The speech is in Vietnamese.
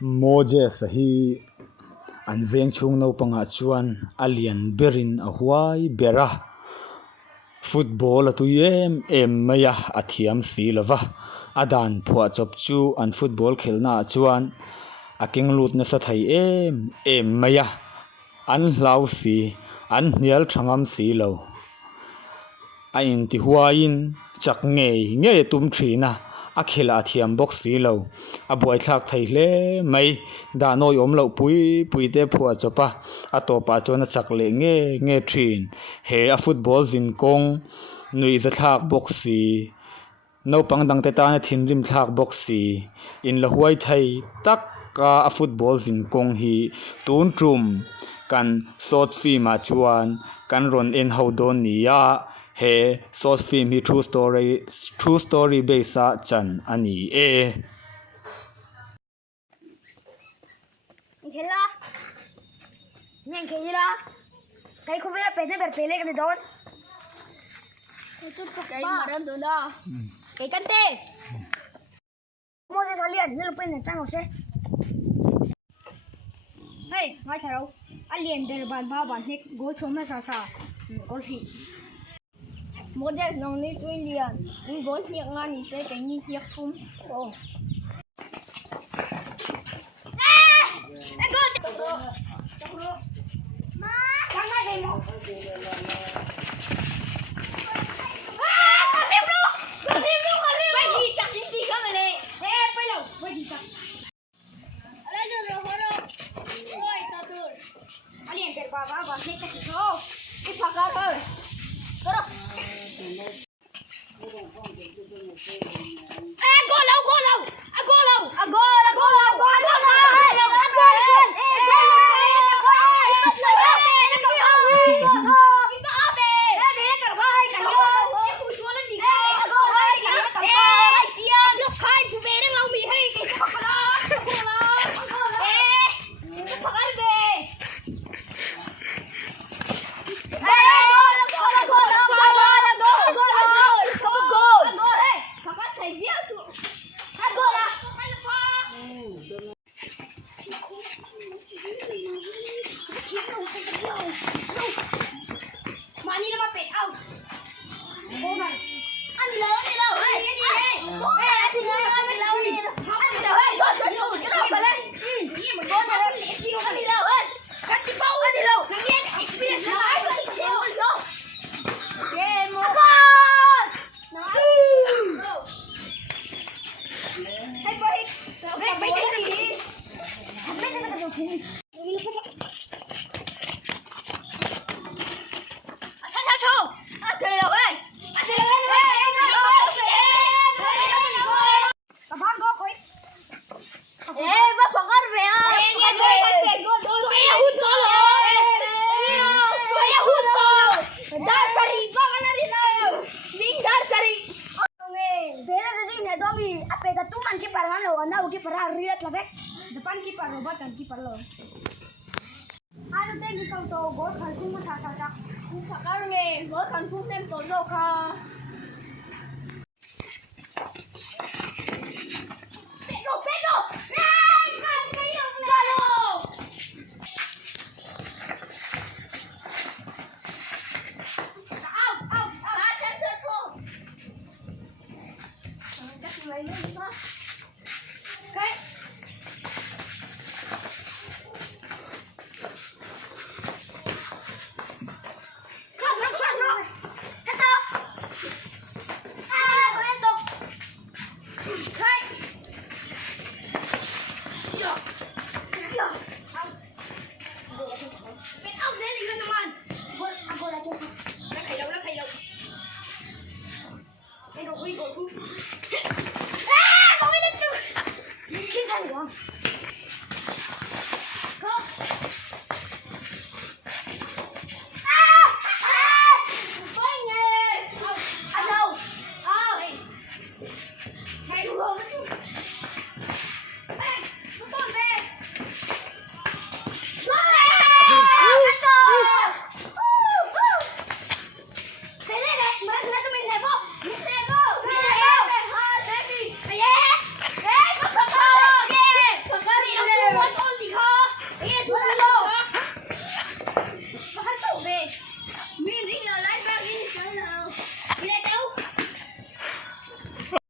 Moses hi an veng chung no panga chuan a lian berin a huai bera football atu em maya a thiam si lova adan phua chop chu an football khelna chuan a king lut na sa thai em maya an hlau si an hnial thangam si lo a in ti huain chak nge tum thina a khela thiam box si lo a buai thlak thei hle mai da noi om lo pui te phua chopa a to pa chona chak le nge thin he a football zin kong nui za thlak box si no pang dang te ta na thin rim thlak box si in la huai thai tak ka a football zin kong hi tun trum kan short film a chuan kan ron en ho don ni ya he short film hi true story base a chan ani Khela nhanh khela cái không biết là pele ver pele cái đó cái mà đơn từ đó cái cante mua cho Lian như lúc bên này trang xe hey ngay thằng đâu Lian để bàn ba bàn hết gối xuống mà sa có gì mua cho nó đi chơi Lian nhưng gối nhẹ ngang thì sẽ cái như nhẹ không Ma, jangan demo. Kalian bagi cak inti kamu le. Pelong, bagi cak. Ada jodoh horo. Oi, tatur. Kalian terbaba bahasa kita. Ipakar ho. Terus. Depan kiper lo, belakang kiper lo. Ada tadi kau tahu gol kalkun masa kakak. Kakak nge, gol kalkun nem tozo ka. Pedro. Không biết lên từ. Chiến thắng